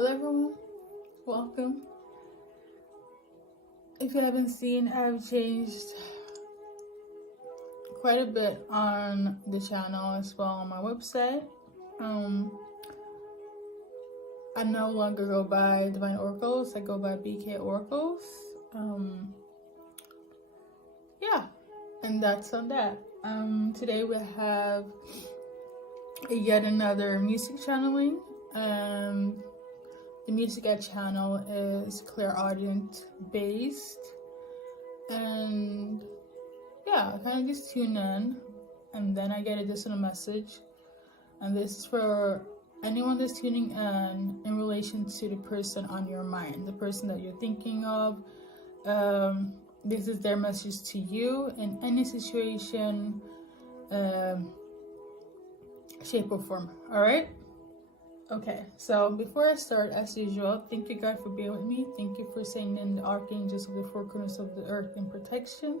Hello everyone, welcome. If you haven't seen, I've changed quite a bit on the channel as well on my website. I no longer go by Divine Oracles, I go by BKA Oracles. Yeah, and that's on that. Today we have yet another music channeling. The music I channel is Clairaudience based, and yeah, I kind of just tune in and then I get a additional message, and this is for anyone that's tuning in relation to the person on your mind, the person that you're thinking of. This is their message to you in any situation, shape or form. All right. Okay, so before I start, as usual, thank you God for being with me. Thank you for sending the archangels of the four corners of the earth in protection.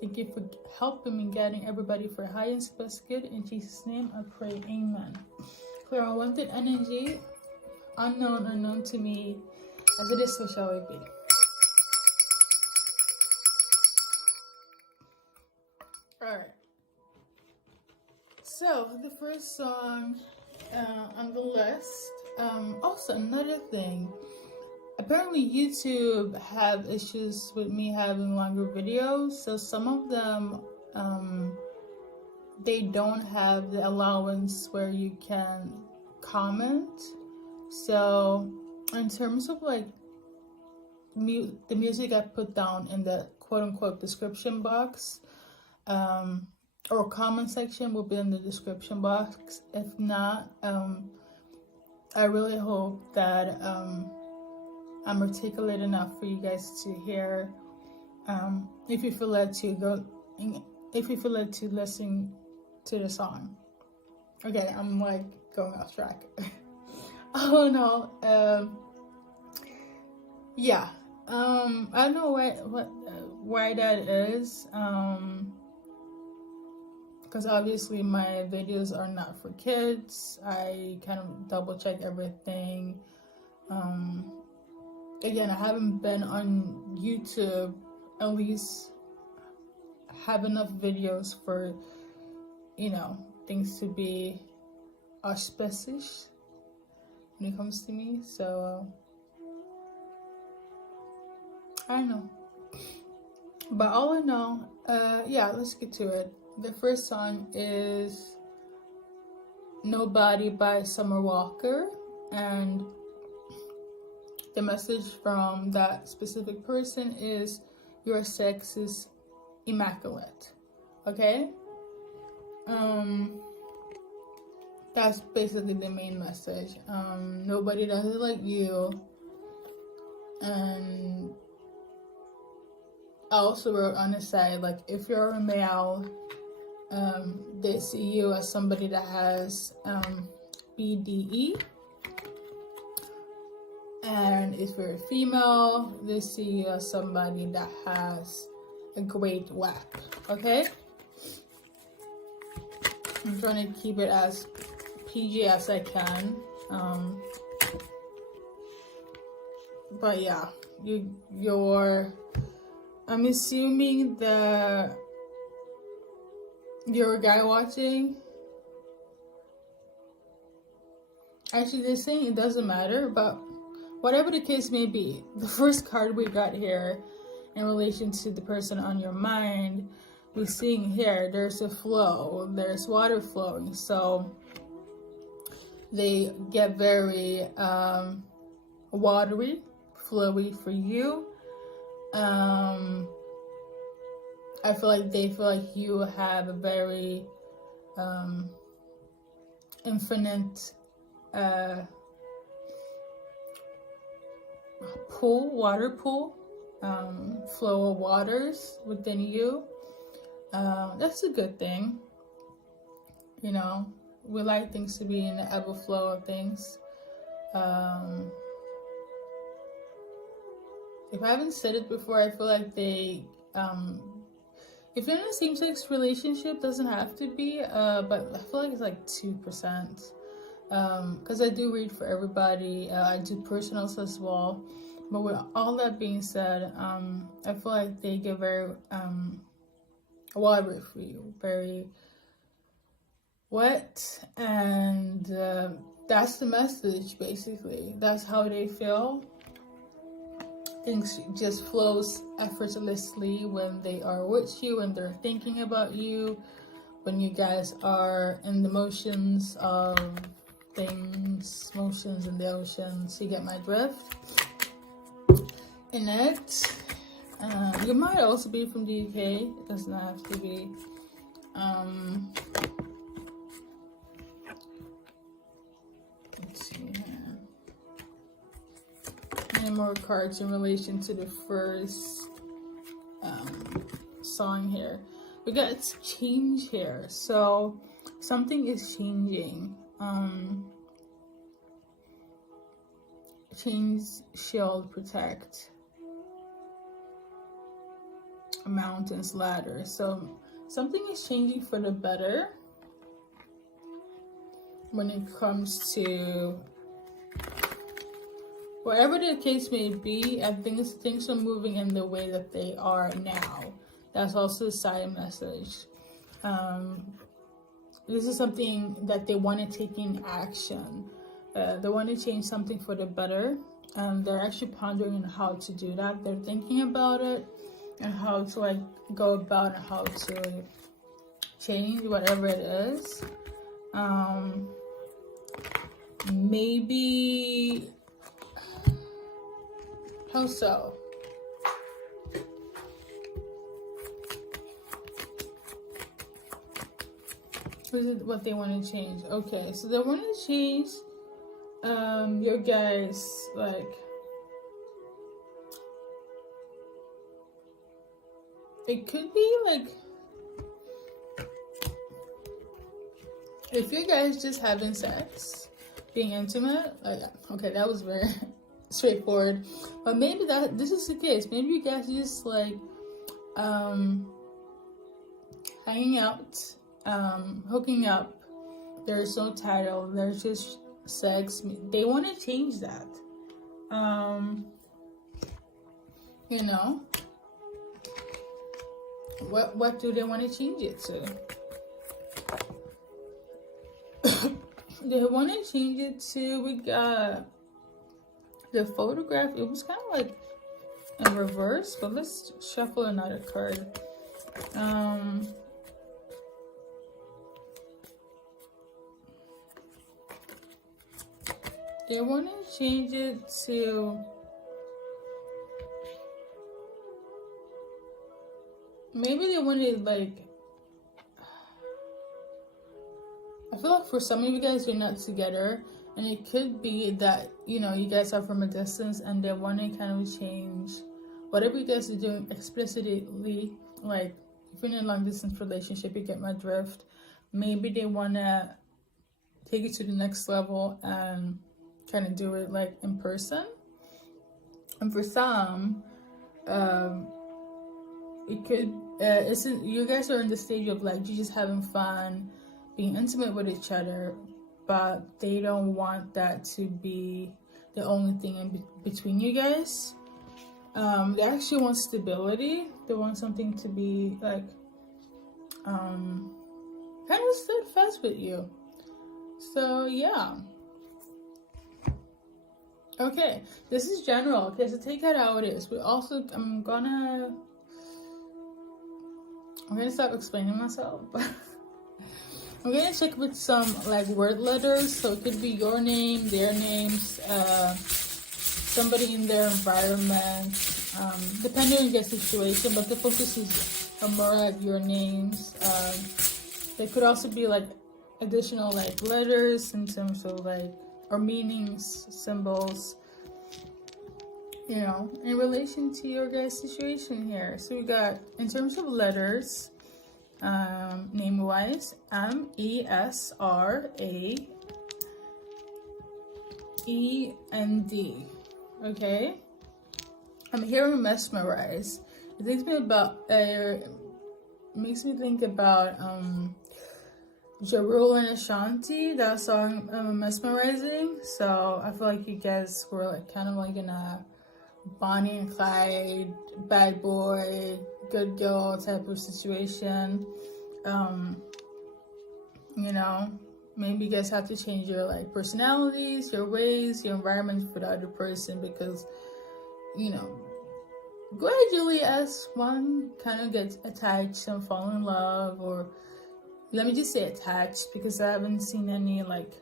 Thank you for helping me, guiding everybody for highest best good. In Jesus' name I pray, amen. Clear unwanted energy, unknown to me, as it is, so shall it be. Alright, so the first song on the list. Also, another thing, apparently YouTube have issues with me having longer videos, so some of them they don't have the allowance where you can comment. So in terms of like the music I put down in the quote-unquote description box, or comment section will be in the description box. If not, I really hope that I'm articulate enough for you guys to hear. If you feel led to listen to the song. Okay, I'm like going off track. Oh no. Yeah. I don't know why that is. Because obviously my videos are not for kids. I kind of double check everything. Again, I haven't been on YouTube, at least have enough videos for, things to be auspicious when it comes to me. So, I don't know. But all in all, yeah, let's get to it. The first song is Nobody by Summer Walker, and the message from that specific person is your sex is immaculate. Okay? That's basically the main message. Nobody does it like you. And I also wrote on the side, like, if you're a male, they see you as somebody that has BDE, and if you're a female, they see you as somebody that has a great whack. Okay, I'm trying to keep it as PG as I can, but yeah, I'm assuming that you're a guy watching. Actually, they're saying it doesn't matter, but whatever the case may be, the first card we got here in relation to the person on your mind, we're seeing here there's a flow, there's water flowing, so they get very watery, flowy for you. I feel like they feel like you have a very infinite water pool, flow of waters within you. That's a good thing. We like things to be in the ebb and flow of things. If I haven't said it before, I feel like they if you're in a same-sex relationship, doesn't have to be, but I feel like it's like 2%. because I do read for everybody. I do personals as well. But with all that being said, I feel like they get very, well, I read for you, very wet, and that's the message, basically. That's how they feel. Things just flows effortlessly when they are with you, when they're thinking about you, when you guys are in the motions of things, motions in the ocean. So you get my drift. In it, you might also be from the UK. It doesn't have to be. Let's see here. Any more cards in relation to the first song here? We got change here, so something is changing. Change, shield, protect, mountains, ladder. So something is changing for the better when it comes to whatever the case may be. I think things are moving in the way that they are now. That's also a side message. This is something that they want to take in action. They want to change something for the better. They're actually pondering on how to do that. They're thinking about it and how to like go about and how to change whatever it is. Maybe, how so? Is it what they want to change? Okay, so they want to change your guys, like, it could be like, if you guys just having sex, being intimate, like, okay, that was very straightforward, but maybe that this is the case. Maybe you guys just like hanging out, hooking up. There's no title, there's just sex. They want to change that. You know, what do they want to change it to? They want to change it to, we got the photograph. It was kind of like in reverse, but let's shuffle another card. They want to change it to, maybe they want to like, I feel like for some of you guys, you're not together, and it could be that, you know, you guys are from a distance and they want to kind of change whatever you guys are doing explicitly. Like, if you're in a long distance relationship, you get my drift. Maybe they want to take it to the next level and kind of do it like in person. And for some, it could, you guys are in the stage of like, you're just having fun, being intimate with each other, but they don't want that to be the only thing in between you guys. They actually want stability. They want something to be like kind of steadfast with you. So yeah. Okay, this is general. Okay, so take that how it is. We also, I'm gonna stop explaining myself. I'm gonna check with some like word letters. So it could be your name, their names, somebody in their environment, depending on your situation. But the focus is more at your names. There could also be like additional like letters in terms of like, or meanings, symbols, you know, in relation to your guys' situation here. So we got, in terms of letters, name-wise, M-E-S-R-A-E-N-D. Okay? I'm hearing mesmerize. It makes me think about Ja Rule and Ashanti, that song, Mesmerizing. So I feel like you guys were like kind of like in a Bonnie and Clyde, bad boy, good girl type of situation. You know, maybe you guys have to change your like personalities, your ways, your environment for the other person, because, you know, gradually as one kind of gets attached and fall in love, or let me just say attached, because I haven't seen any like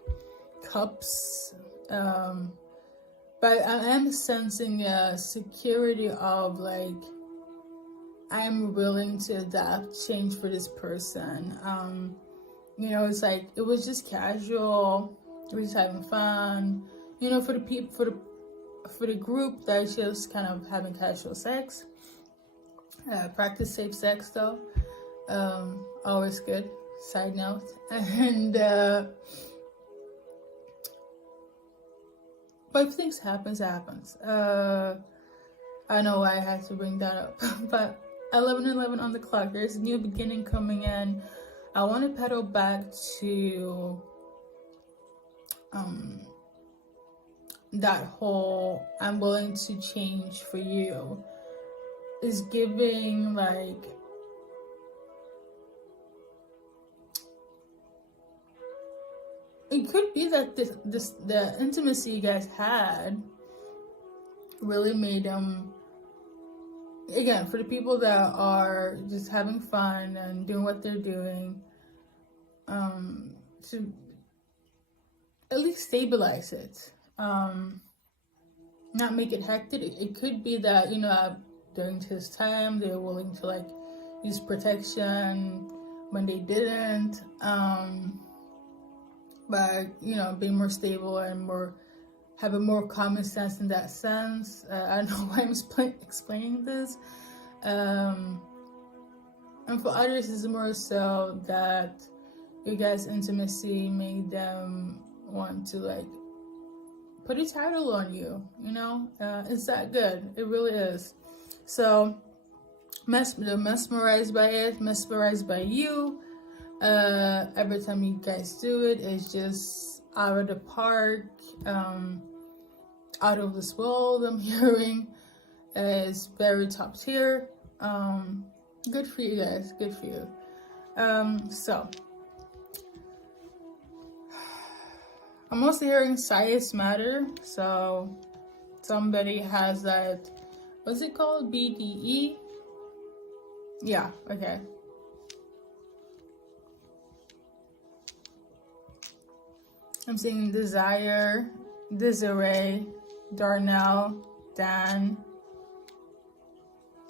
cups, but I am sensing a security of like, I'm willing to adapt, change for this person. You know, it's like, it was just casual, we're just having fun, you know, for the people, for the group that's just kind of having casual sex. Practice safe sex though, always good, side note. And but if things happens. I know why I had to bring that up. But 11:11 on the clock, there's a new beginning coming in. I want to pedal back to that whole I'm willing to change for you is giving like it could be that the intimacy you guys had really made them, again, for the people that are just having fun and doing what they're doing, to at least stabilize it, not make it hectic. It could be that, you know, during his time they're willing to like use protection when they didn't, but you know, being more stable and more having more common sense in that sense. I don't know why I'm explaining this, and for others it's more so that your guys' intimacy made them want to like put a title on you, you know. It's that good, it really is. So they're mesmerized by it, mesmerized by you. Every time you guys do it, it's just out of the park, out of this world. I'm hearing it's very top tier. Good for you guys, good for you. So I'm also hearing size matter. So somebody has that, what's it called, BDE? Yeah, okay. I'm seeing Desire, Desiree, Darnell, Dan,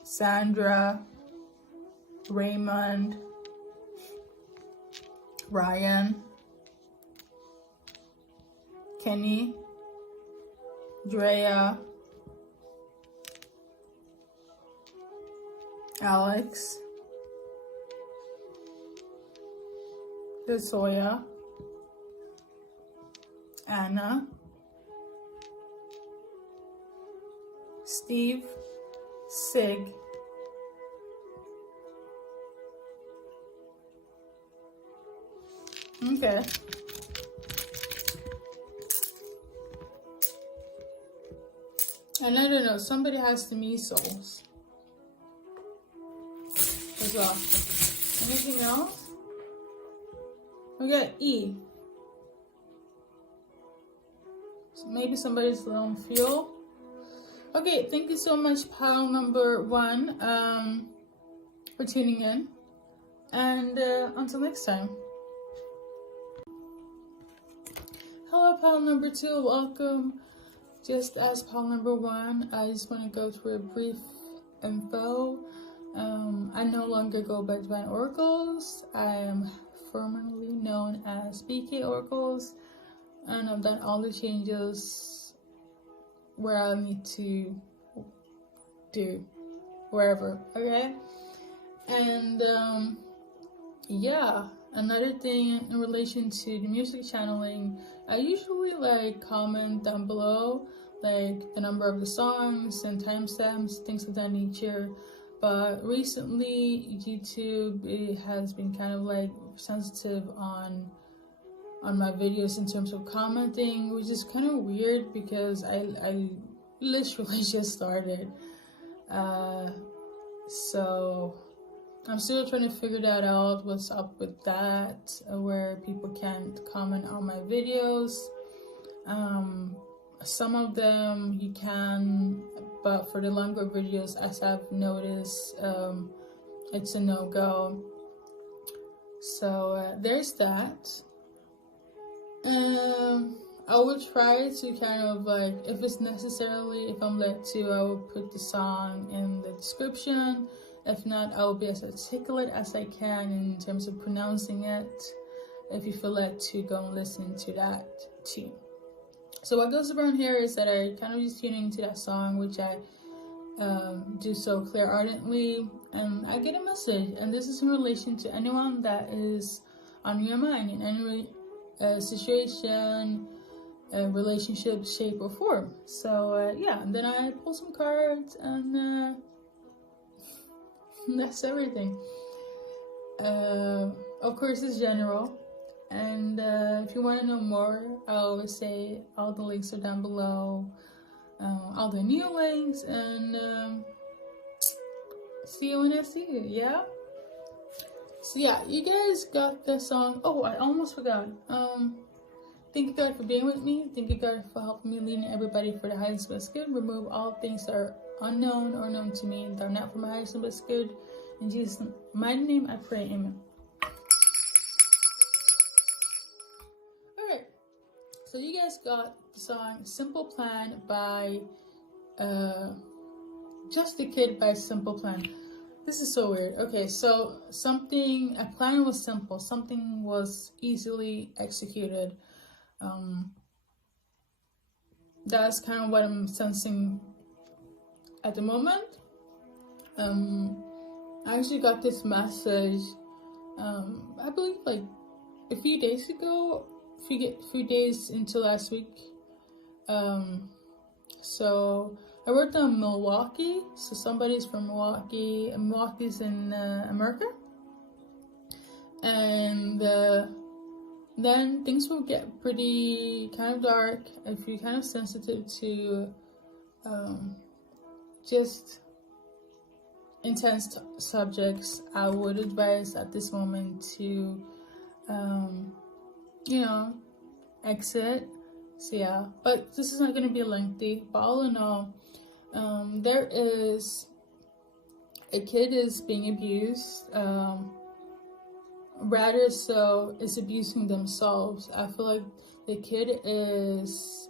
Sandra, Raymond, Ryan, Kenny, Drea, Alex, Desoya, Anna, Steve, Sig, okay. And I don't know, somebody has the measles as well. Anything else? We got E. So maybe somebody's low on fuel. Okay, thank you so much, pile number 1, for tuning in. And until next time. Hello, pile number 2, welcome. Just as pile number 1, I just want to go through a brief info. I no longer go by Divine Oracles. I am formerly known as BKA Oracles, and I've done all the changes where I need to do, wherever, okay? And yeah, another thing in relation to the music channeling, I usually like comment down below like the number of the songs and timestamps, things of that nature. But recently YouTube, it has been kind of like sensitive on my videos in terms of commenting, which is kind of weird because I literally just started. So I'm still trying to figure that out, what's up with that, where people can't comment on my videos. Some of them you can, but for the longer videos, as I've noticed, it's a no-go. So there's that. I will try to kind of like, if it's necessarily, if I'm led to, I will put the song in the description. If not, I will be as articulate as I can in terms of pronouncing it, if you feel led to go and listen to that too. So what goes around here is that I kind of just tune into that song, which I do so clairaudiently, and I get a message, and this is in relation to anyone that is on your mind in any situation, relationship, shape, or form. So yeah, and then I pull some cards, and that's everything. Of course, it's general, and if you want to know more, I always say all the links are down below, all the new links, and see you when I see you. Yeah. So yeah, you guys got the song. Oh, I almost forgot. Thank you God for being with me. Thank you God for helping me lead everybody for the highest best good. Remove all things that are unknown or known to me that are not for my highest and best good. In Jesus' mighty name I pray, amen. Alright, so you guys got the song Simple Plan by Just a Kid by Simple Plan. This is so weird. Okay, so a plan was simple, something was easily executed. That's kind of what I'm sensing at the moment. I actually got this message, I believe like a few days ago, few days into last week. So I worked on Milwaukee, so somebody's from Milwaukee. Milwaukee's in America, and then things will get pretty kind of dark. If you're kind of sensitive to just intense subjects, I would advise at this moment to exit. So yeah, but this is not going to be lengthy, but all in all, there is a kid is being abused, rather so is abusing themselves. I feel like the kid is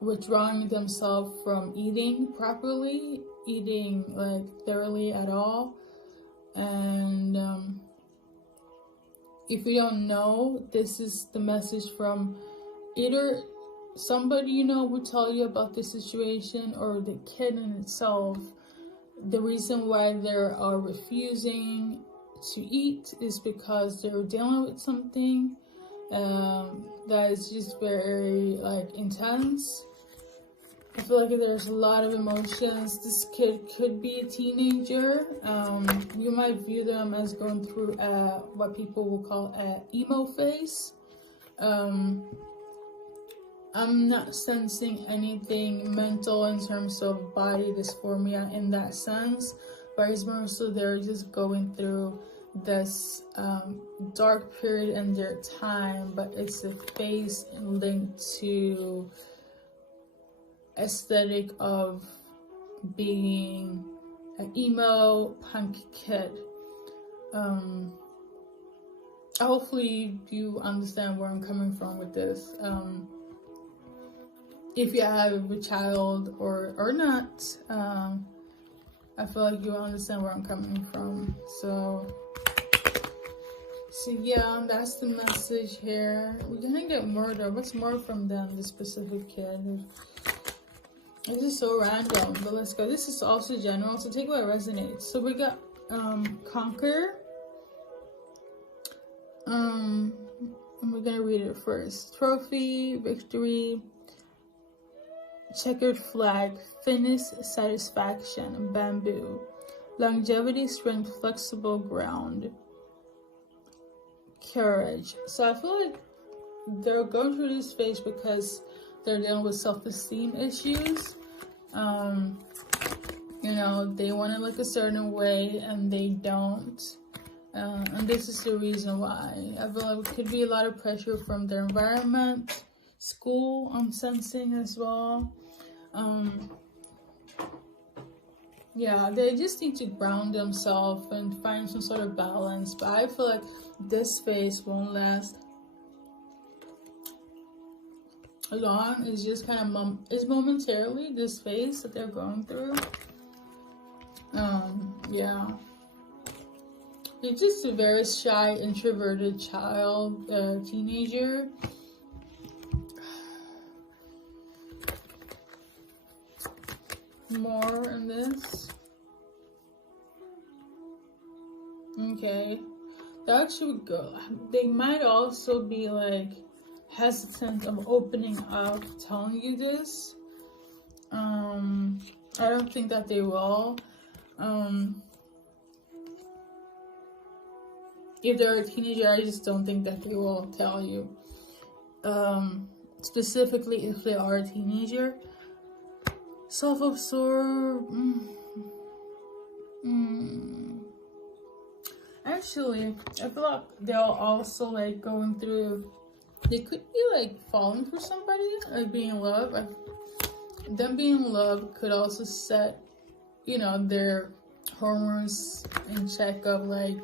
withdrawing themselves from eating properly, eating like thoroughly at all. And if you don't know, this is the message from either somebody you know will tell you about the situation, or the kid in itself. The reason why they are refusing to eat is because they're dealing with something that is just very like intense. I feel like there's a lot of emotions. This kid could be a teenager. You might view them as going through what people will call an emo phase. I'm not sensing anything mental in terms of body dysphoria in that sense, but it's more so they're just going through this dark period in their time, but it's a phase linked to aesthetic of being an emo punk kid. Hopefully you understand where I'm coming from with this. If you have a child or not, I feel like you understand where I'm coming from. So yeah, that's the message here. We're gonna get more though. What's more from them, this specific kid? This is so random, but let's go. This is also general, so take what resonates. So we got conquer. And we're gonna read it first. Trophy, victory, checkered flag, finish, satisfaction, bamboo, longevity, strength, flexible ground, courage. So I feel like they're going through this phase because they're dealing with self-esteem issues. You know, they want to look a certain way and they don't. And this is the reason why. I feel like it could be a lot of pressure from their environment, school, I'm sensing as well. Yeah, they just need to ground themselves and find some sort of balance. But I feel like this phase won't last long. It's just kind of it's momentarily this phase that they're going through. Yeah. You're just a very shy, introverted child, teenager. More in this. Okay. That should go. They might also be like hesitant of opening up, telling you this. I don't think that they will. If they're a teenager, I just don't think that they will tell you. Specifically if they are a teenager. Self-absorbed. Actually, I feel like they'll also like going through. They could be like falling for somebody, like being in love. Them being in love could also set, you know, their hormones in check of like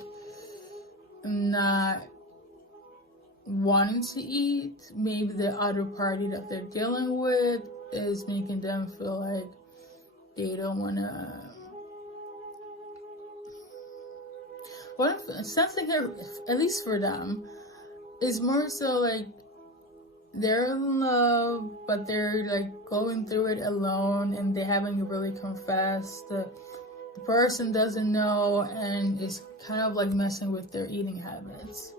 not wanting to eat. Maybe the other party that they're dealing with is making them feel like they don't want to. What I'm sensing here, at least for them, is more so like they're in love, but they're like going through it alone and they haven't really confessed. The person doesn't know and is kind of like messing with their eating habits.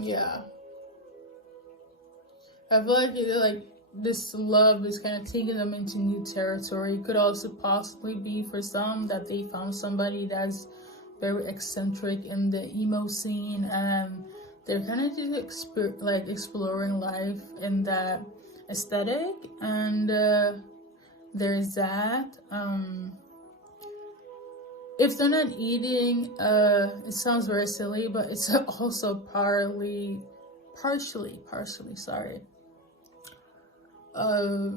Yeah. I feel like this love is kind of taking them into new territory. It could also possibly be for some that they found somebody that's very eccentric in the emo scene and they're kind of just exploring life in that aesthetic. And there's that. If they're not eating, it sounds very silly, but it's also partially, sorry. A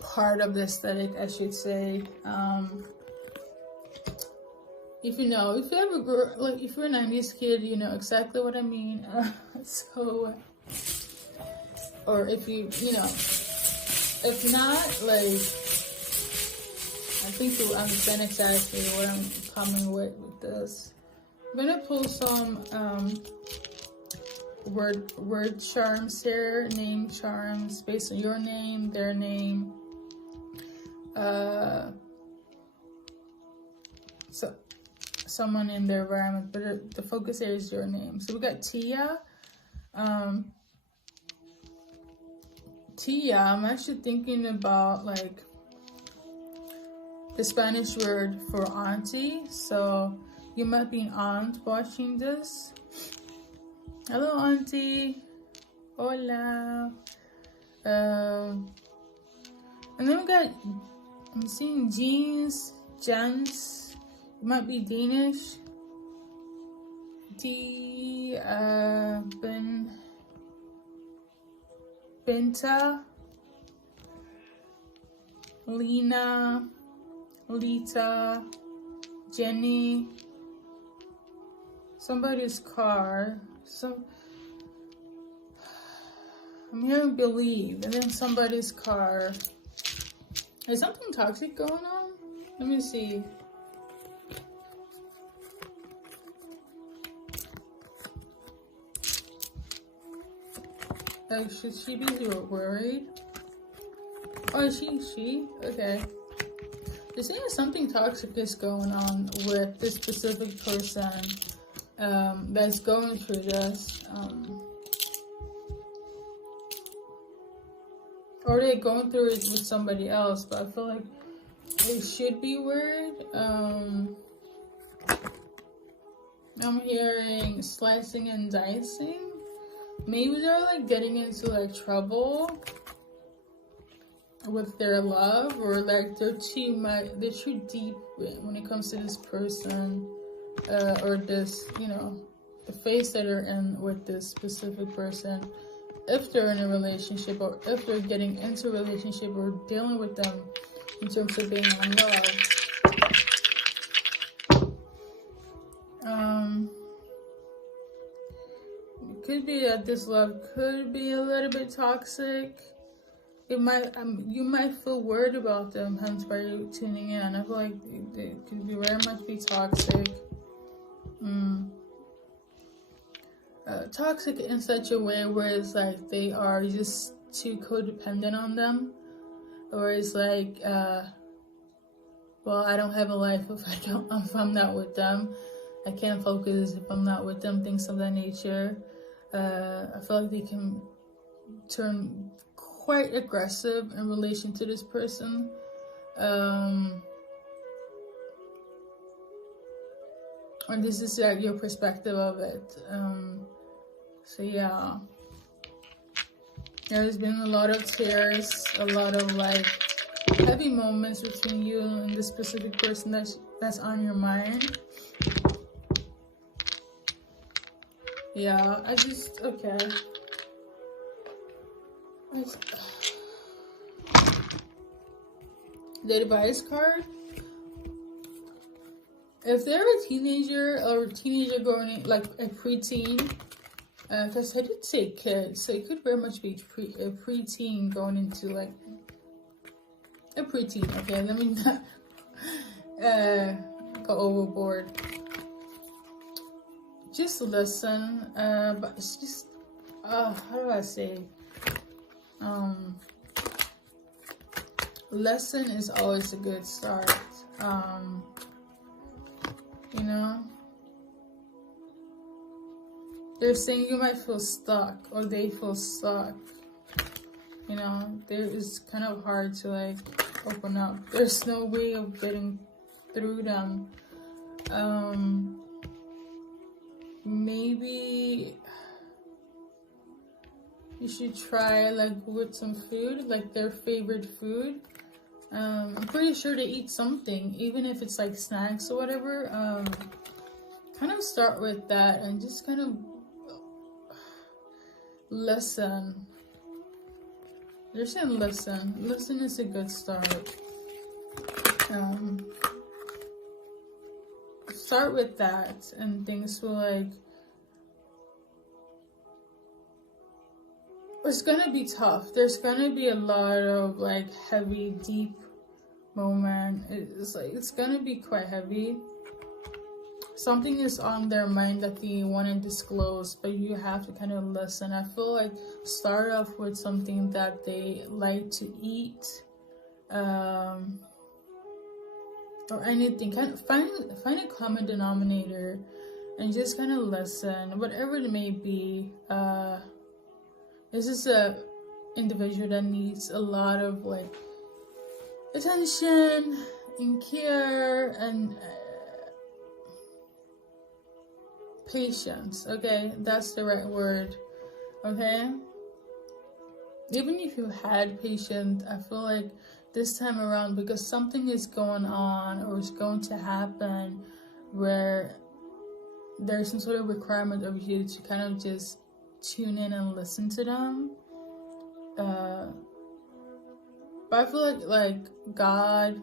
part of the aesthetic, I should say. If you ever grew, like if you're a 90s kid, you know exactly what I mean. Or if if not, like, I think you'll understand exactly what I'm coming with this. I'm gonna pull some word charms here, name charms based on your name, their name. So someone in their environment, but the focus here is your name. So we got Tia. Tia, I'm actually thinking about like the Spanish word for auntie. So you might be an aunt watching this. Hello, auntie. Hola. And then we got, I'm seeing jeans, gents. It might be Danish. Binta, Lena, Lita, Jenny, somebody's car, I'm hearing believe, and then somebody's car. Is something toxic going on? Let me see. Like, should she be worried? Oh, she? Okay. They're saying something toxic is going on with this specific person that's going through this. Or they're going through it with somebody else, but I feel like it should be weird. I'm hearing slicing and dicing. Maybe they're like getting into like trouble with their love, or like they're too deep when it comes to this person, or this, you know, the phase that they're in with this specific person. If they're in a relationship, or if they're getting into a relationship, or dealing with them in terms of being in love. It could be that this love could be a little bit toxic. It might, you might feel worried about them, hence why you're tuning in. I feel like it could be very much be toxic. Toxic in such a way where it's like they are just too codependent on them, or it's like, well, I don't have a life if I'm not with them. I can't focus if I'm not with them. Things of that nature. I feel like they can turn quite aggressive in relation to this person. Or this is like your perspective of it. So yeah, there's been a lot of tears, a lot of like heavy moments between you and this specific person that's on your mind. Yeah, okay. The advice card. If they're a teenager, or a teenager going in, like a preteen, because I did say kid, so it could very much be a preteen going into like a preteen. Okay, let me not go overboard. Just listen, but it's just, how do I say? Lesson is always a good start. You know, they're saying you might feel stuck, or they feel stuck. You know, it's kind of hard to like open up. There's no way of getting through them. Maybe you should try like with some food, like their favorite food. I'm pretty sure they eat something, even if it's like snacks or whatever. Kind of start with that and just kind of listen. They're saying listen. Listen is a good start. Start with that, and things will like, it's gonna be tough. There's gonna be a lot of like heavy, deep moment. It's like, it's gonna be quite heavy. Something is on their mind that they want to disclose, but you have to kind of listen. I feel like start off with something that they like to eat, or anything. Kind of find a common denominator, and just kind of listen, whatever it may be. This is a individual that needs a lot of like attention and care and patience. Okay, that's the right word. Okay, even if you had patience, I feel like this time around, because something is going on or is going to happen where there's some sort of requirement of you to kind of just tune in and listen to them. But I feel like God,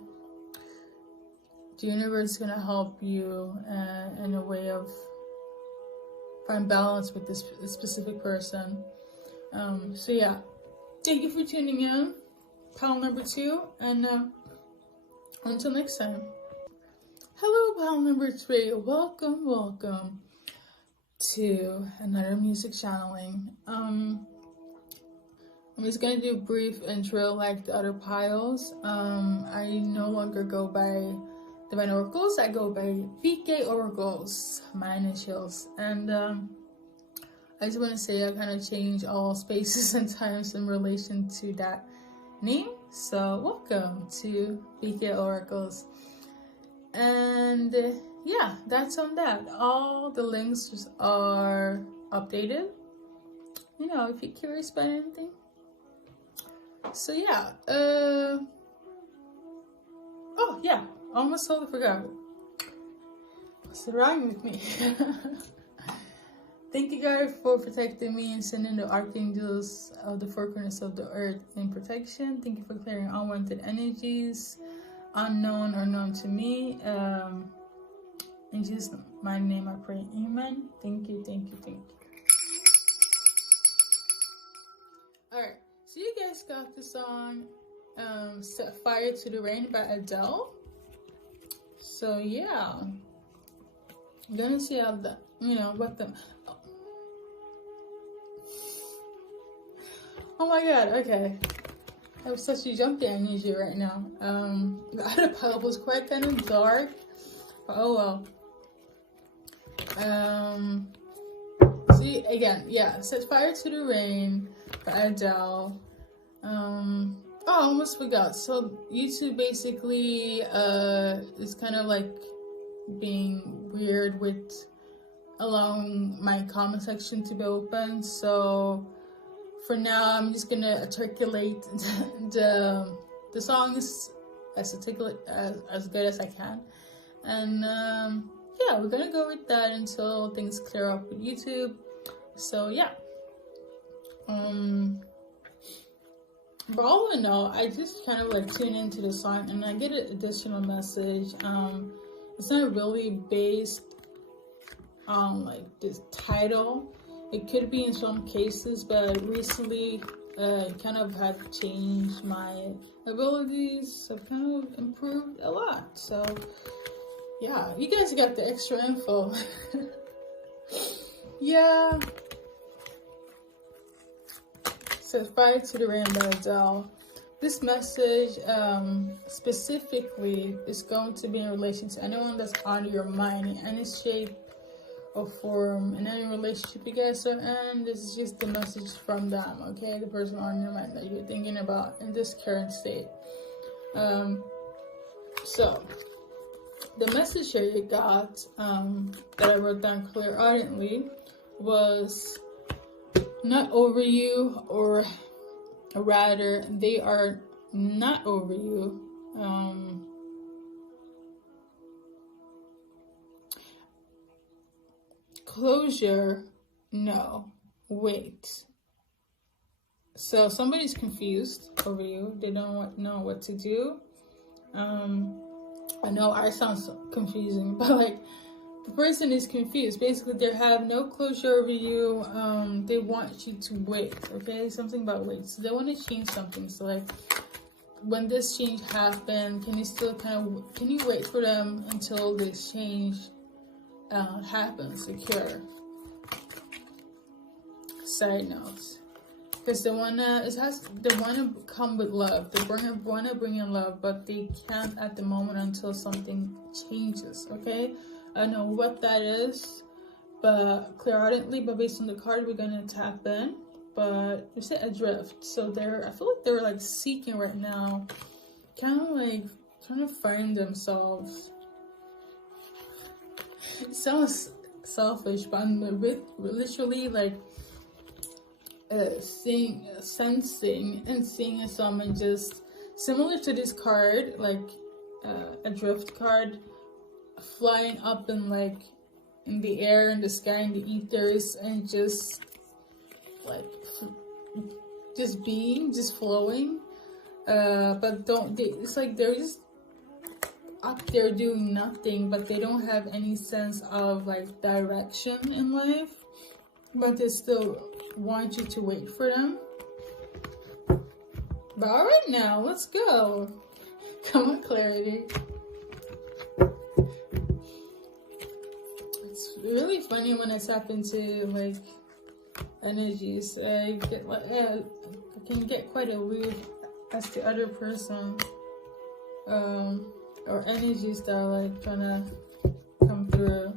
the universe is gonna help you in a way of find balance with this specific person. So yeah, thank you for tuning in, pile number 2, and until next time. Hello, pile number 3. Welcome to another music channeling. I'm just gonna do a brief intro like the other piles. I no longer go by Divine Oracles. I go by BKA Oracles, my initials. And I just want to say I kind of change all spaces and times in relation to that me. So welcome to BKA Oracles. And yeah, that's on that. All the links are updated, you know, if you're curious about anything. So yeah, oh yeah, almost totally forgot. What's wrong with me? Thank you, God, for protecting me and sending the archangels of the four corners of the earth in protection. Thank you for clearing unwanted energies, unknown or known to me. In Jesus' mighty name I pray, amen. Thank you, thank you, thank you. Alright, so you guys got the song Set Fire to the Rain by Adele. So yeah, I'm gonna see how the, you know, what the, oh my god, okay. I have such a jumpy energy right now. The other pub was quite kind of dark, but oh well. See, again, yeah, Set Fire to the Rain by Adele. Oh, I almost forgot. So YouTube basically is kind of like being weird with allowing my comment section to be open. So for now, I'm just gonna articulate the songs as good as I can, and yeah, we're gonna go with that until things clear up with YouTube. So yeah, but all in all, I just kind of like tune into the song and I get an additional message. It's not really based on like this title. It could be in some cases, but recently kind of have changed my abilities. Have kind of improved a lot. So yeah, you guys got the extra info. Yeah. Set Fire to the Rain by Adele. This message specifically is going to be in relation to anyone that's on your mind in any shape or form, in any relationship you guys are in. This is just the message from them, okay? The person on your mind that you're thinking about in this current state. So the message here you got that I wrote down clairaudiently was not over you, or rather they are not over you. Closure, no, wait. So somebody's confused over you. They don't know what to do. I know I sound so confusing, but like the person is confused. Basically, they have no closure over you. They want you to wait, okay? Something about wait. So they want to change something. So like, when this change happens, can you wait for them until this change happens, secure? Side notes. Because they wanna come with love. They wanna bring in love, but they can't at the moment until something changes, okay? I don't know what that is, but clairaudiently, but based on the card, we're gonna tap in. But you said adrift, so I feel like they're like seeking right now, kind of like trying to find themselves. It sounds selfish, but I'm literally like sensing and seeing someone just similar to this card, like a drift card, flying up in like in the air, in the sky, in the ethers, and just like just flowing. But it's like they're just up there doing nothing, but they don't have any sense of like direction in life, but they still want you to wait for them. But all right, now let's go. Come on, clarity. It's really funny when I tap into like energies. I can get quite aloof as the other person, or energies that are like trying to come through.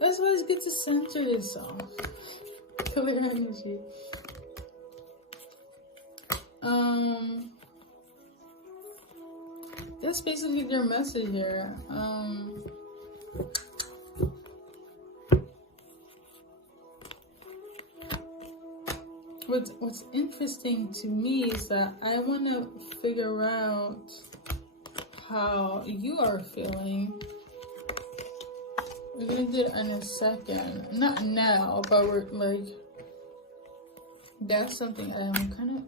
That's why it's good to center yourself. Clear energy. That's basically their message here. What's interesting to me is that I want to figure out how you are feeling. We're gonna do it in a second, not now, but we're like, that's something I'm kind of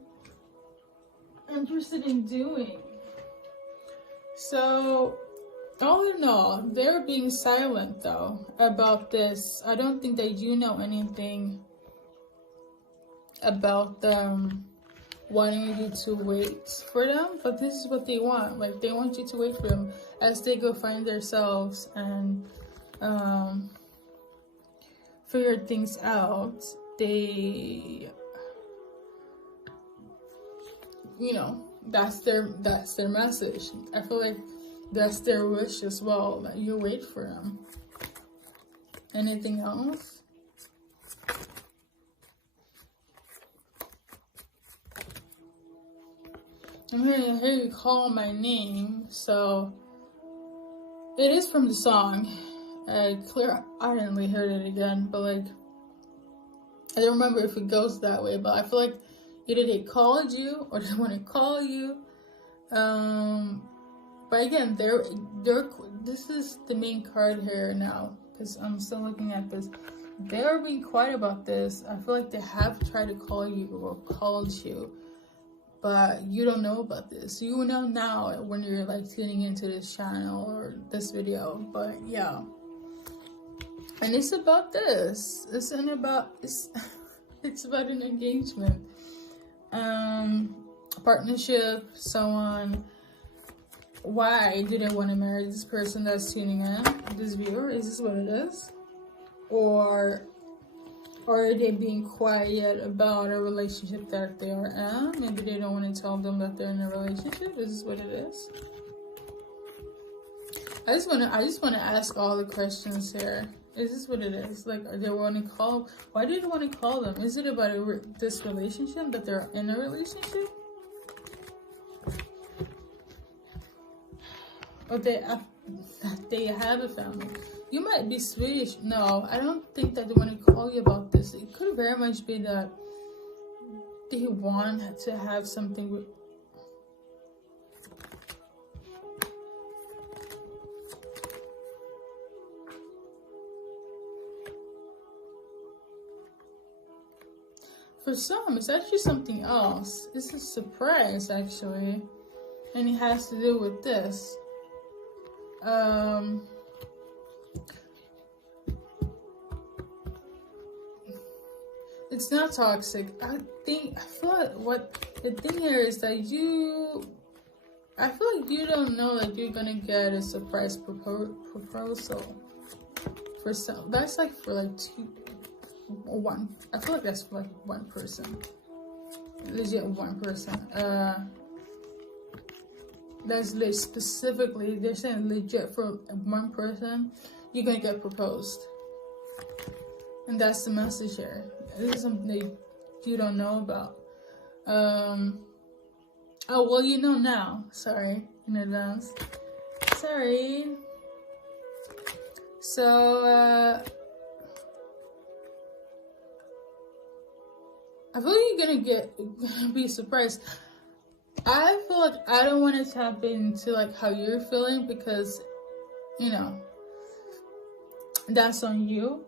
interested in doing. So, all in all, they're being silent though about this. I don't think that you know anything about them wanting you to wait for them, but this is what they want. Like, they want you to wait for them as they go find themselves and figure things out. They, you know, that's their message. I feel like that's their wish as well, that you wait for them. Anything else? I'm hearing you call my name, so it is from the song. I didn't really heard it again, but like, I don't remember if it goes that way, but I feel like either they called you or they want to call you. But again, this is the main card here now, because I'm still looking at this. They're being quiet about this. I feel like they have tried to call you or called you, but you don't know about this. You know now when you're like tuning into this channel or this video. But yeah, and it's about this. It's about an engagement, partnership, someone. Why do they want to marry this person that's tuning in? This viewer, is this what it is? Or are they being quiet about a relationship that they are in? Maybe they don't want to tell them that they're in a relationship. Is this what it is? I just want to ask all the questions here. Is this what it is? Like, are they want to call? Why do they want to call them? Is it about this relationship, that they're in a relationship? Or they have a family? You might be Swedish. No, I don't think that they want to call you about this. It could very much be that they want to have something with. For some, it's actually something else. It's a surprise, actually. And it has to do with this. It's not toxic. I feel like what the thing here is that I feel like you don't know that you're gonna get a surprise proposal for some. That's like for like one. I feel like that's for like one person. Legit one person. That's specifically, they're saying legit for one person, you're gonna get proposed. And that's the message here. This is something you don't know about. Oh, well, you know now. Sorry, in advance. Sorry. So, I feel like you're gonna be surprised. I feel like I don't want to tap into like how you're feeling, because, you know, that's on you.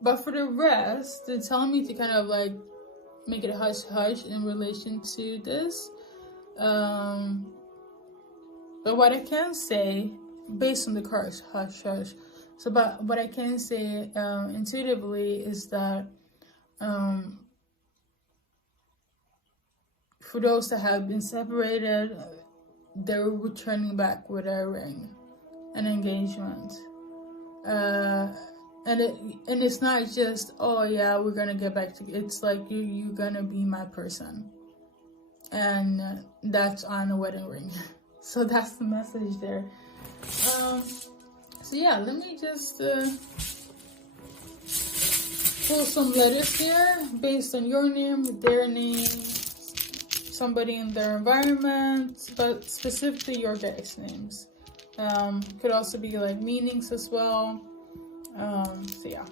But for the rest, they're telling me to kind of like make it hush hush in relation to this. But what I can say, based on the cards, hush hush. So, but what I can say intuitively is that for those that have been separated, they're returning back with a ring, an engagement. And it's not just, oh yeah, we're gonna get back together. It's like you're gonna be my person, and that's on a wedding ring. So that's the message there. So yeah, let me just pull some letters here based on your name, their name, somebody in their environment, but specifically your guys' names. Could also be like meanings as well. So yeah,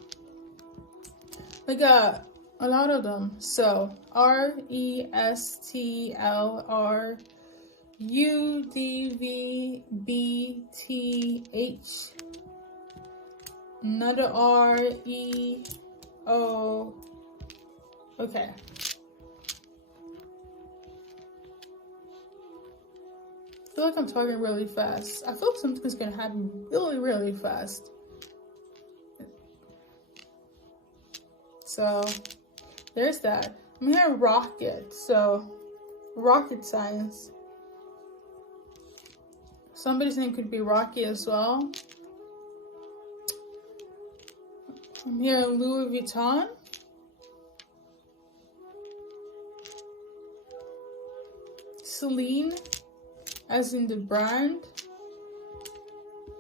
we got a lot of them. So RESTLRUDVBTH, another REO. Okay. I feel like I'm talking really fast. I feel like something's gonna happen really, really fast. So there's that. I'm hearing rocket. So rocket science. Somebody's name could be Rocky as well. I'm hearing Louis Vuitton. Celine, as in the brand.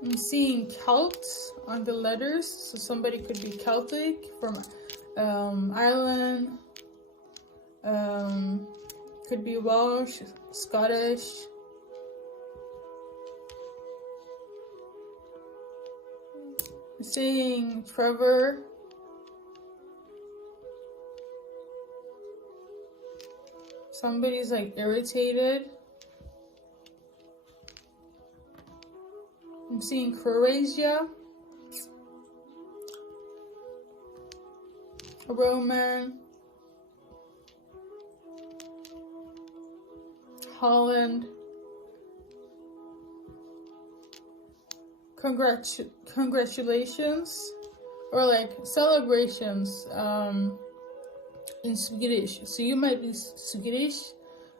I'm seeing Celt on the letters, so somebody could be Celtic from Ireland. Could be Welsh, Scottish. I'm seeing Trevor. Somebody's like irritated. I'm seeing Croatia. Roman. Holland. Congratulations. Or like celebrations. In Swedish, so you might be Swedish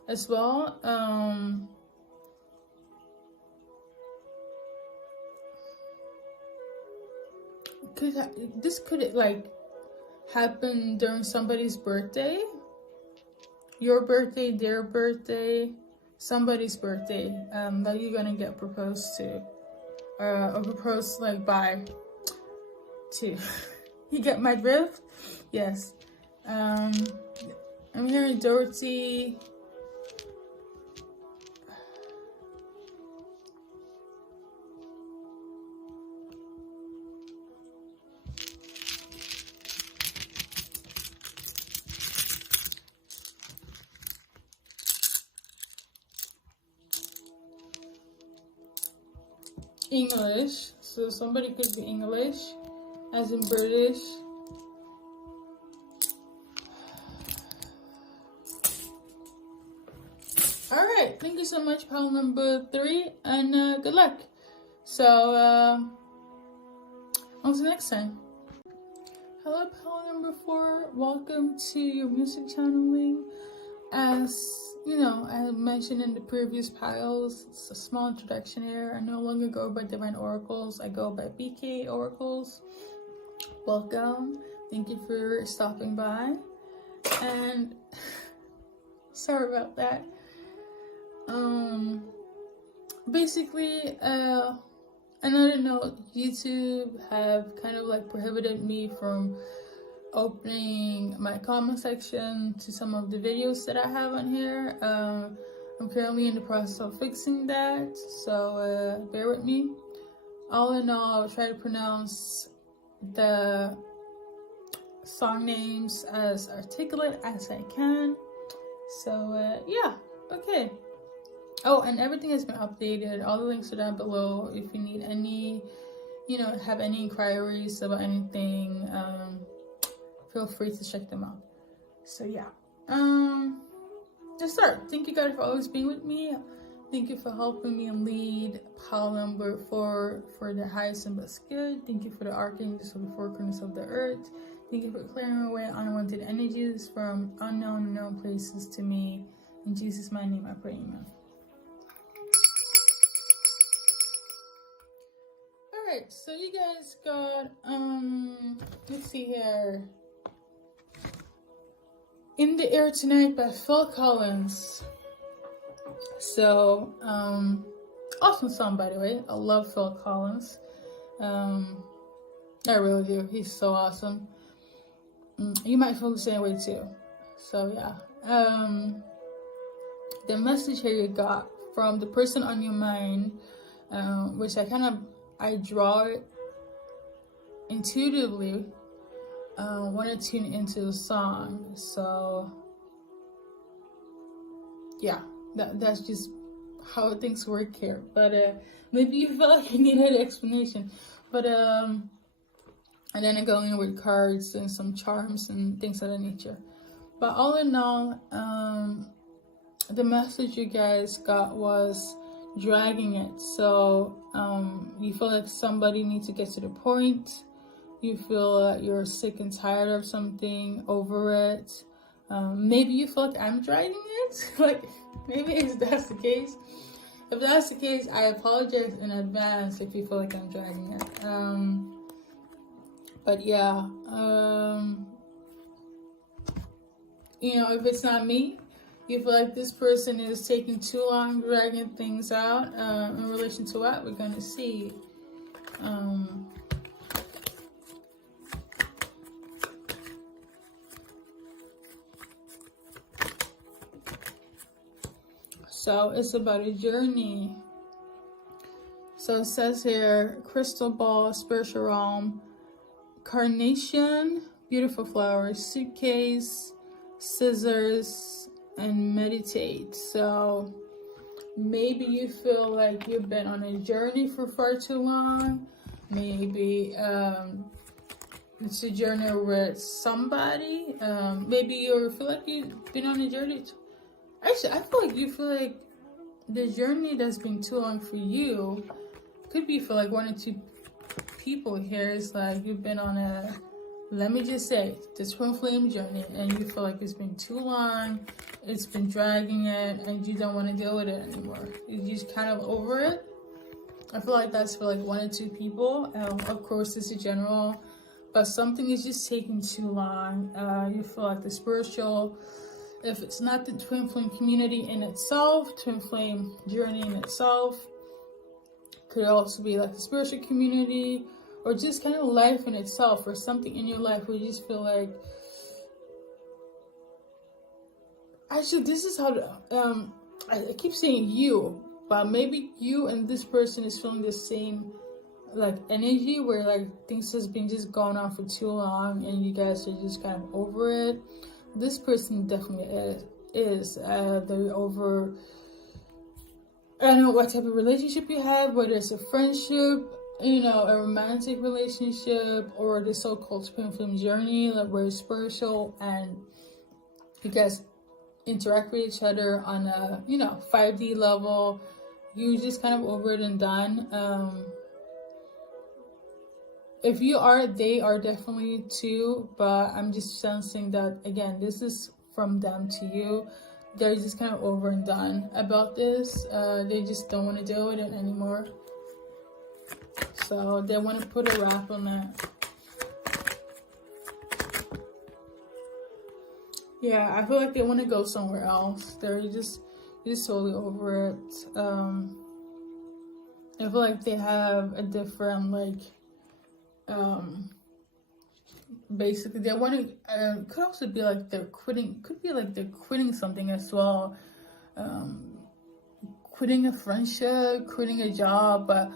as well. This could like happen during somebody's birthday, your birthday, their birthday, somebody's birthday, that you're gonna get proposed to, or proposed like by to. You get my drift? Yes. I'm hearing Dorothy. English. So somebody could be English, as in British. Alright, thank you so much, pile number 3, and good luck. So, on to the next time. Hello, pile number 4. Welcome to your music channeling. As you know, I mentioned in the previous piles, it's a small introduction here. I no longer go by Divine Oracles. I go by BKA Oracles. Welcome. Thank you for stopping by. And sorry about that. Basically, another note, YouTube have kind of like prohibited me from opening my comment section to some of the videos that I have on here. I'm currently in the process of fixing that, so bear with me. All in all, I'll try to pronounce the song names as articulate as I can. So yeah, okay. Oh, and everything has been updated. All the links are down below. If you need any, have any inquiries about anything, feel free to check them out. So yeah, let's start. Thank you guys for always being with me. Thank you for helping me lead pile number 4 for the highest and best good. Thank you for the archangels of the four corners of the earth. Thank you for clearing away unwanted energies from unknown and known places to me. In Jesus' mighty name I pray, amen. Alright, so you guys got, let's see here. In the Air Tonight by Phil Collins. So, awesome song, by the way. I love Phil Collins. I really do. He's so awesome. You might feel the same way too. So yeah. the message here you got from the person on your mind, which I draw it intuitively, want to tune into the song. So yeah, that's just how things work here. But maybe you feel like you need an explanation. But and then I go in with cards and some charms and things of that nature. But all in all, the message you guys got was dragging it. So you feel like somebody needs to get to the point. You feel that you're sick and tired of something, over it. Maybe you feel like I'm dragging it. Like, maybe that's the case. If that's the case, I apologize in advance if you feel like I'm dragging it. But yeah, you know, if it's not me, you feel like this person is taking too long dragging things out in relation to what we're going to see. So it's about a journey. So it says here, crystal ball, spiritual realm, carnation, beautiful flowers, suitcase, scissors, and meditate. So maybe you feel like you've been on a journey for far too long. Maybe it's a journey with somebody. Maybe you feel like you've been on a journey. Actually, I feel like you feel like the journey that's been too long for you could be for like 1 or 2 people here. It's like you've been on a, let me just say, this twin flame journey, and you feel like it's been too long, it's been dragging it, and you don't want to deal with it anymore. You're just kind of over it. I feel like that's for like 1 or 2 people. Of course, it's a general, but something is just taking too long. You feel like the spiritual, if it's not the twin flame community in itself, twin flame journey in itself, could also be like the spiritual community, or just kind of life in itself, or something in your life where you just feel like, actually, this is how I keep saying you, but maybe you and this person is feeling the same like energy, where like things has been just going on for too long and you guys are just kind of over it. This person definitely is. They're over, I don't know what type of relationship you have, whether it's a friendship, you know, a romantic relationship, or the so-called twin flame journey, like where it's spiritual and you guys interact with each other on a, you know, 5D level. You're just kind of over it and done. If you are, they are definitely too, but I'm just sensing that, again, this is from them to you. They're just kind of over and done about this. They just don't want to deal with it anymore. So they want to put a wrap on that. Yeah, I feel like they want to go somewhere else. They're just totally over it. I feel like they have a different, like, basically they want to, could also be like they're quitting, could be like they're quitting something as well. Quitting a friendship, quitting a job, but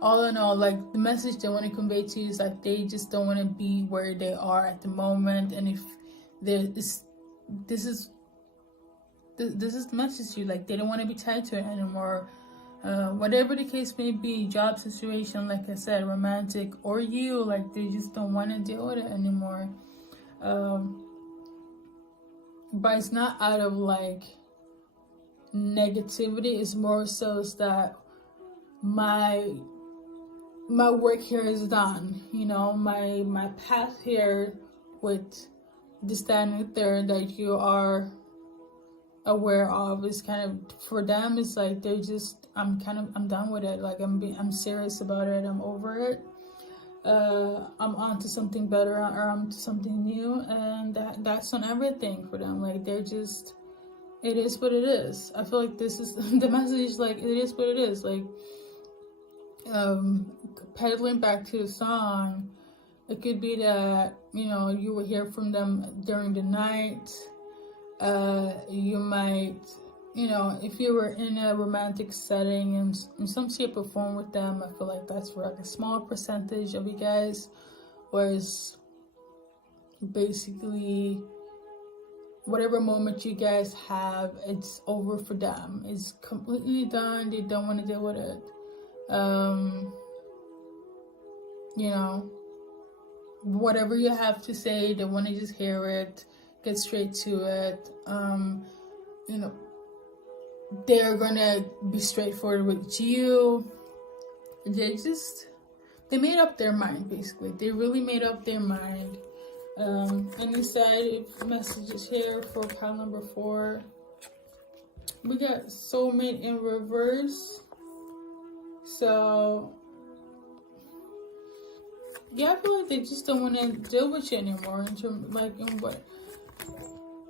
all in all, like, the message they want to convey to you is like they just don't want to be where they are at the moment. And if this is the message to you, like, they don't want to be tied to it anymore. Whatever the case may be, job situation, like I said, romantic, or you, like, they just don't want to deal with it anymore. But it's not out of like negativity. It's more so that my work here is done. You know, my path here with the standard there that you are aware of is kind of, for them, it's like they're just, I'm done with it. Like, I'm serious about it. I'm over it. I'm on to something better, or I'm to something new, and that's on everything for them. Like, they're just, it is what it is. I feel like this is the message. Like, it is what it is. Like, pedaling back to the song, it could be that, you know, you will hear from them during the night. You might you know, if you were in a romantic setting in some shape or form with them, I feel like that's for like a small percentage of you guys. Whereas basically, whatever moment you guys have, it's over for them. It's completely done. They don't want to deal with it. You know, whatever you have to say, they want to just hear it, get straight to it. You know, they're gonna be straightforward with you. They made up their mind, basically. They really made up their mind. Any side messages here for pile number 4. We got soulmate in reverse. So yeah, I feel like they just don't want to deal with you anymore. In terms, like, in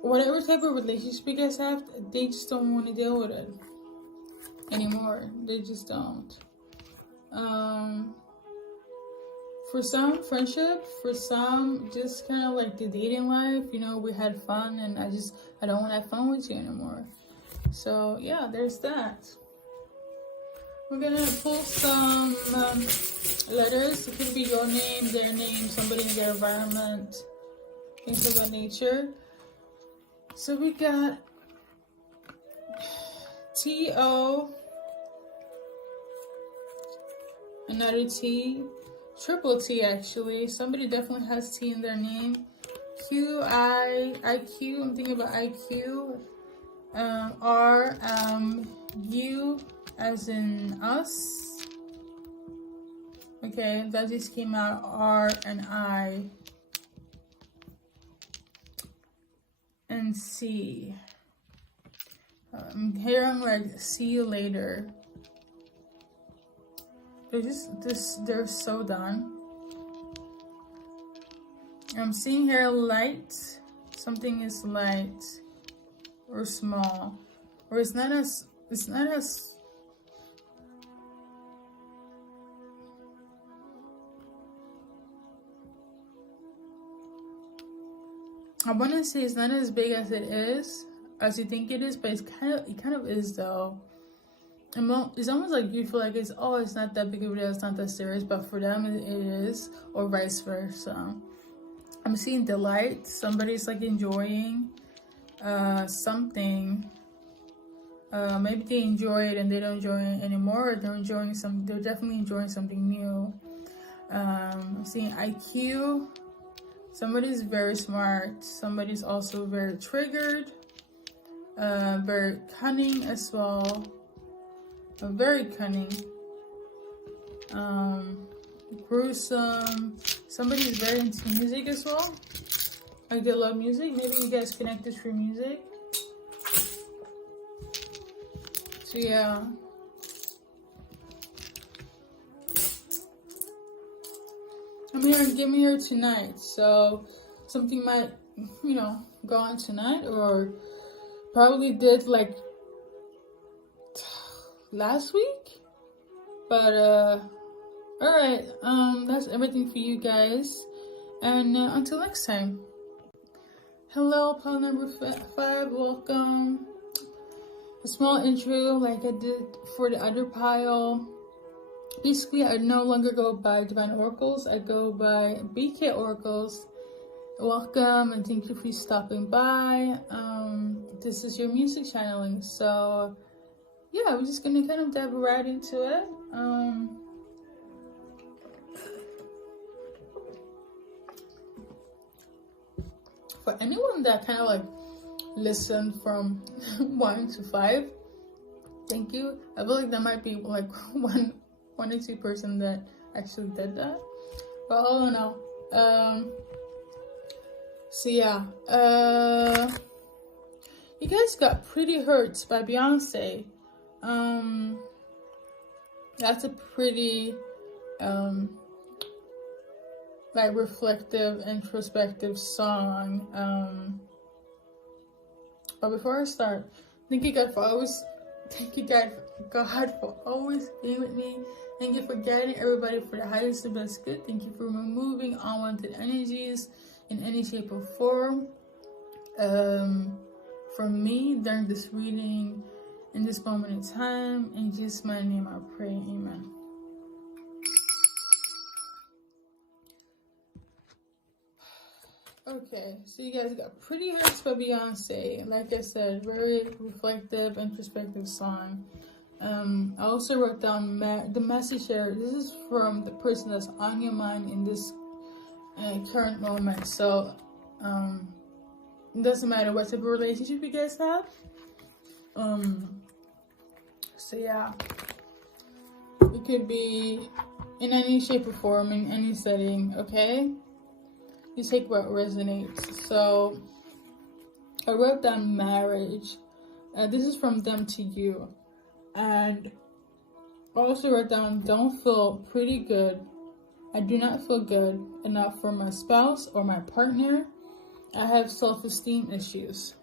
whatever type of relationship you guys have, they just don't want to deal with it anymore. They just don't. For some, friendship. For some, just kind of like the dating life. You know, we had fun, and I don't want to have fun with you anymore. So yeah, there's that. We're gonna pull some letters. It could be your name, their name, somebody in their environment, things of that nature. So we got T-O, another T, triple T actually. Somebody definitely has T in their name. Q-I-I-Q, I'm thinking about IQ. R, U as in us. Okay, that just came out, R and I. And C. I'm hearing like, see you later. They're so done. I'm seeing here light. Something is light or small, or it's not as I want to say it's not as big as it is, as you think it is, but it kind of is though. It's almost like you feel like it's not that big of a deal, it's not that serious, but for them it is, or vice versa. I'm seeing delight. Somebody's like enjoying something. Maybe they enjoy it and they don't enjoy it anymore, or they're definitely enjoying something new. I'm seeing IQ. Somebody's very smart. Somebody's also very triggered. Very cunning as well. Very cunning. Gruesome. Somebody's very into music as well. Like they love music. Maybe you guys connected through music. So yeah. I'm here tonight. So something might, go on tonight, or probably did like last week. But alright, that's everything for you guys, and until next time. Hello, pile number 5, welcome. A small intro like I did for the other pile. Basically, I no longer go by Divine Oracles, I go by BKA Oracles. Welcome, and thank you for stopping by. This is your music channeling, so yeah, we're just gonna kind of dive right into it. For anyone that kind of like listened from 1 to 5, thank you. I feel like there might be like one or two person that actually did that, but all in all, so yeah, you guys got Pretty Hurts by Beyonce. That's a pretty like reflective, introspective song. But before I start, thank you God for always being with me. Thank you for guiding everybody for the highest and best good. Thank you for removing unwanted energies in any shape or form from me during this reading. in this moment in time. In Jesus' mighty name I pray, amen. Okay, so you guys got Pretty Hurts by Beyonce. Like I said, very reflective, introspective song. I also wrote down the message here. This is from the person that's on your mind in this current moment. So, it doesn't matter what type of relationship you guys have. So yeah, it could be in any shape or form, in any setting, okay? You take what resonates. So I wrote down marriage. This is from them to you. And I also wrote down, don't feel pretty good. I do not feel good enough for my spouse or my partner. I have self-esteem issues.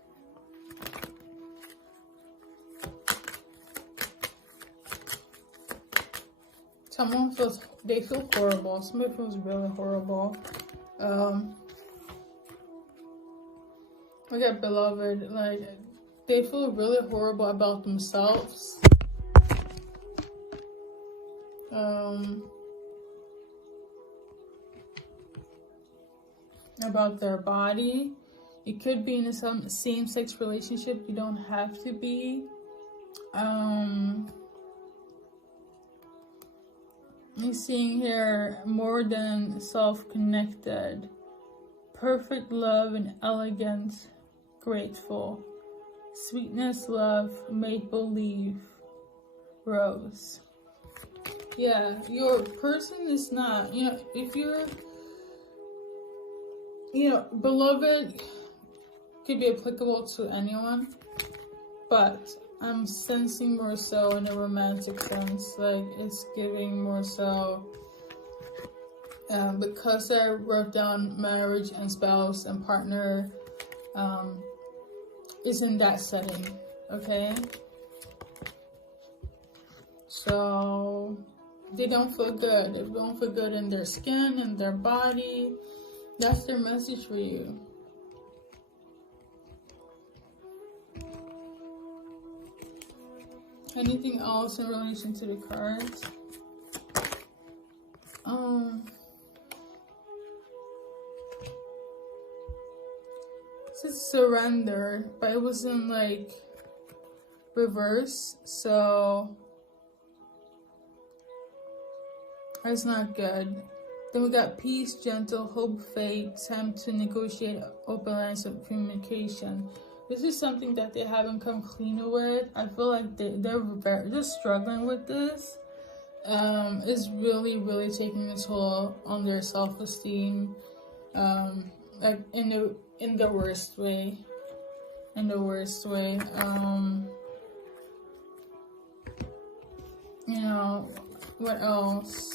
They feel horrible. Somebody feels really horrible. I got beloved, like, they feel really horrible about themselves. About their body. You could be in some same-sex relationship. You don't have to be. I'm seeing here more than self-connected. Perfect love and elegance. Grateful. Sweetness, love, make believe. Rose. Yeah, your person is not, if you're, beloved could be applicable to anyone, but I'm sensing more so in a romantic sense, like it's giving more so, because I wrote down marriage and spouse and partner, is in that setting, okay? So they don't feel good. They don't feel good in their skin and their body. That's their message for you. Anything else in relation to the cards? This is surrender, but it was in like reverse, so that's not good. Then we got peace, gentle, hope, faith, time to negotiate, open lines of communication. This is something that they haven't come clean with. I feel like they're struggling with this. It's really, really taking a toll on their self-esteem. Like in the worst way. In the worst way. What else?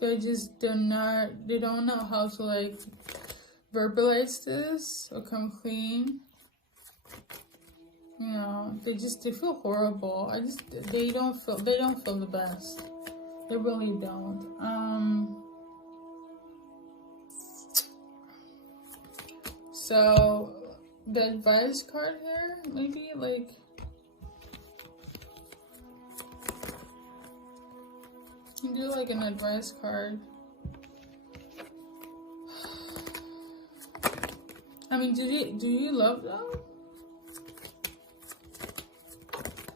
They don't know how to like verbalize this or come clean. They feel horrible. They don't feel the best. They really don't. So the advice card here, maybe like, you do like an advice card. I mean, do you love them?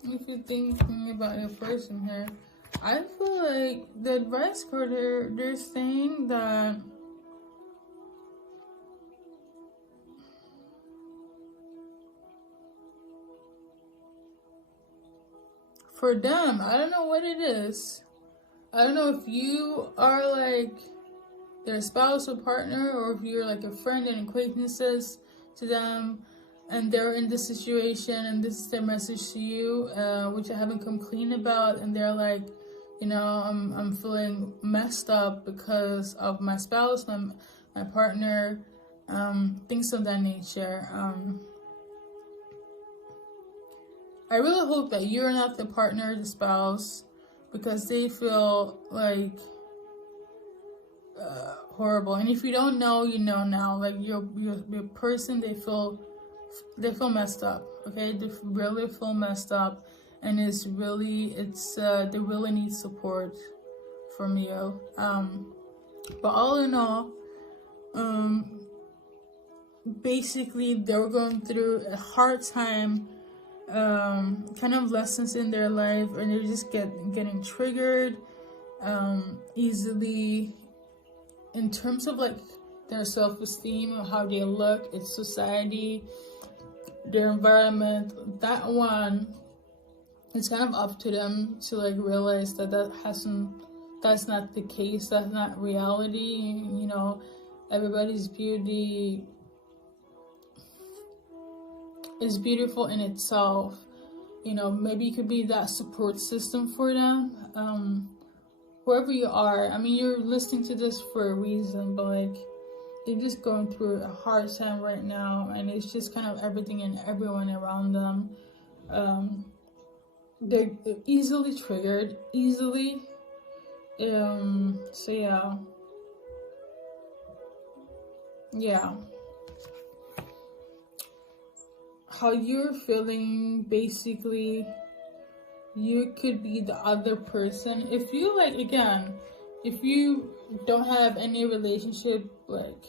If you're thinking about your person here, I feel like the advice card here, they're saying that for them, I don't know what it is. I don't know if you are like their spouse or partner, or if you're like a friend and acquaintances to them, and they're in this situation, and this is their message to you, which I haven't come clean about, and they're like, I'm feeling messed up because of my spouse, my partner, things of that nature. I really hope that you're not the partner, the spouse, because they feel like horrible. And if you don't know, you know now. Like your person, they feel they feel messed up. Okay, they really feel messed up, and they really need support from you. But all in all, basically they were going through a hard time, kind of lessons in their life, and they're just getting triggered easily in terms of like their self-esteem, how they look, it's society, their environment. That one, it's kind of up to them to like realize that that's not the case, that's not reality. You know, everybody's beauty is beautiful in itself. You know, maybe you could be that support system for them. Wherever you are, I mean, you're listening to this for a reason, but like, they're just going through a hard time right now, and it's just kind of everything and everyone around them. They're easily triggered, easily. So yeah. How you're feeling, basically, you could be the other person. If you like, again, if you don't have any relationship, like,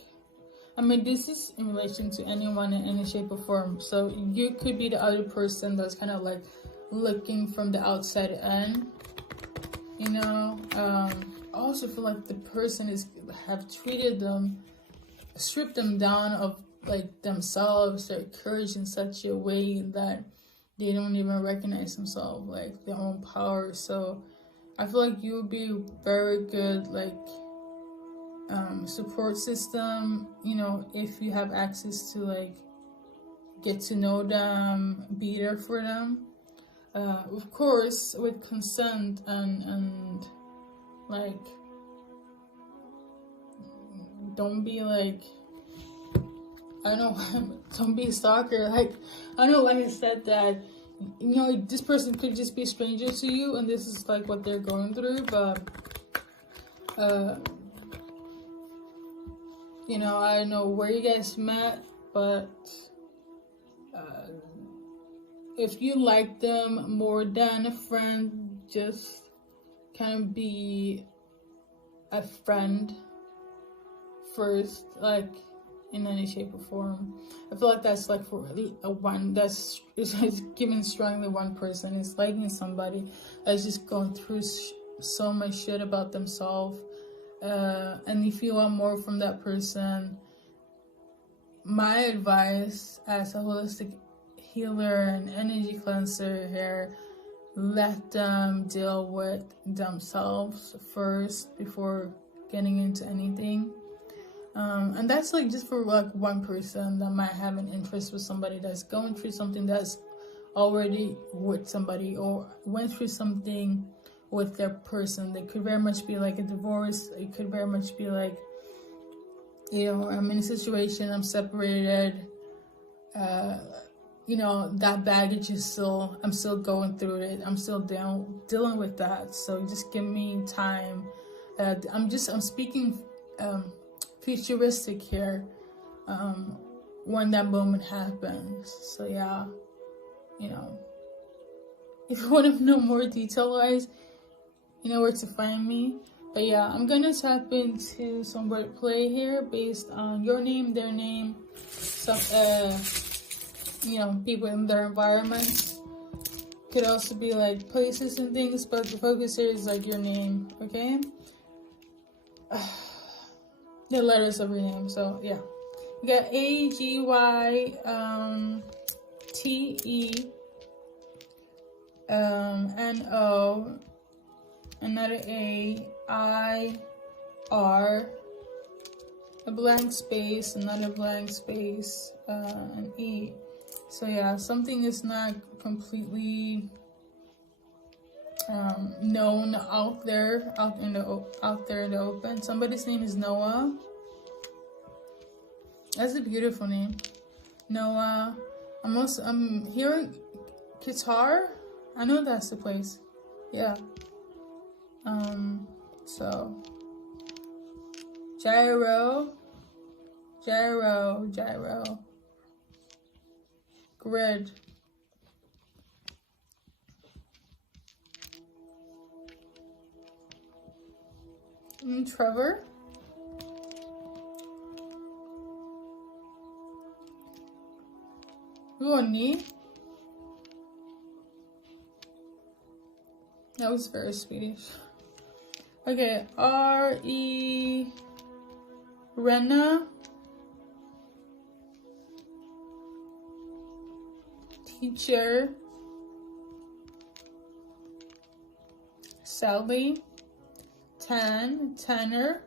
I mean, this is in relation to anyone in any shape or form. So you could be the other person that's kind of like looking from the outside in, you know. I also feel like the person have stripped them down of like themselves, their courage, in such a way that they don't even recognize themselves, like their own power. So I feel like you would be very good, like, support system, you know, if you have access to like get to know them, be there for them, of course with consent, and like, don't be like, I don't know, don't be a stalker. Like, I don't know why I said that. You know, this person could just be a stranger to you, and this is like what they're going through. But, you know, I don't know where you guys met, but if you like them more than a friend, just kind of be a friend first, like, in any shape or form. I feel like that's like for a one that's giving strongly one person. It's liking somebody that's just going through so much shit about themselves, and if you want more from that person, my advice as a holistic healer and energy cleanser here, let them deal with themselves first before getting into anything. And that's like just for like one person that might have an interest with somebody that's going through something, that's already with somebody or went through something with their person. They could very much be like a divorce. It could very much be like, you know, I'm in a situation, I'm separated, you know, that baggage is I'm still going through it. I'm still dealing with that. So just give me time. I'm speaking futuristic here, when that moment happens. So yeah, you know, if you want to know more detail-wise, you know where to find me. But yeah, I'm gonna tap into some wordplay here based on your name, their name, some you know, people in their environments. Could also be like places and things, but the focus here is like your name, okay? The letters of your name. So yeah, you got AGYTENO, another AIR, a blank space, another blank space, an E. So yeah, something is not completely known out there in the open. Somebody's name is Noah. That's a beautiful name, Noah. I'm hearing Qatar. I know that's the place. Yeah. So gyro. Grid. Trevor. Ronnie. That was very Swedish. Okay, R.E. Rena. Teacher. Sally. Tanner.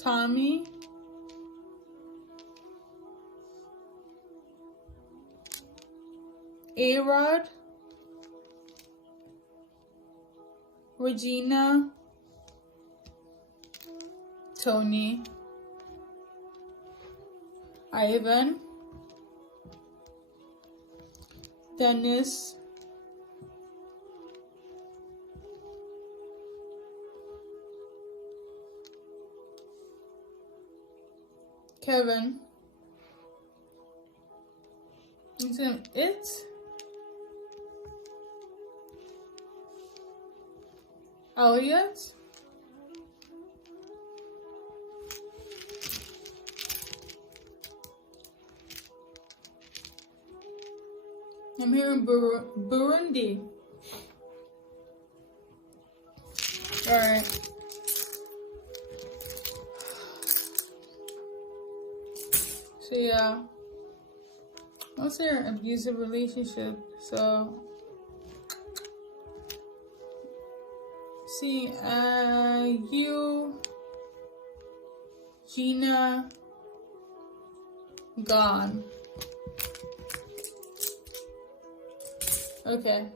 Tommy. A-Rod. Regina. Tony. Ivan. Dennis. Kevin. It. Elliot. I'm here in Burundi. Alright. So yeah. What's their abusive relationship? So see, you, Gina, gone. Okay.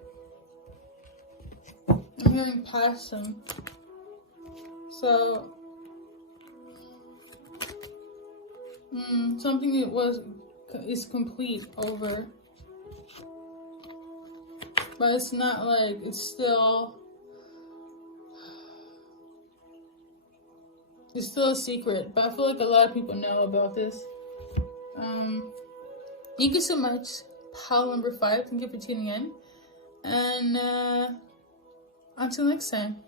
I'm hearing past him. So, something that is complete over. But it's not like, it's still a secret. But I feel like a lot of people know about this. Thank you so much. Pile number 5. Thank you for tuning in. And until next time.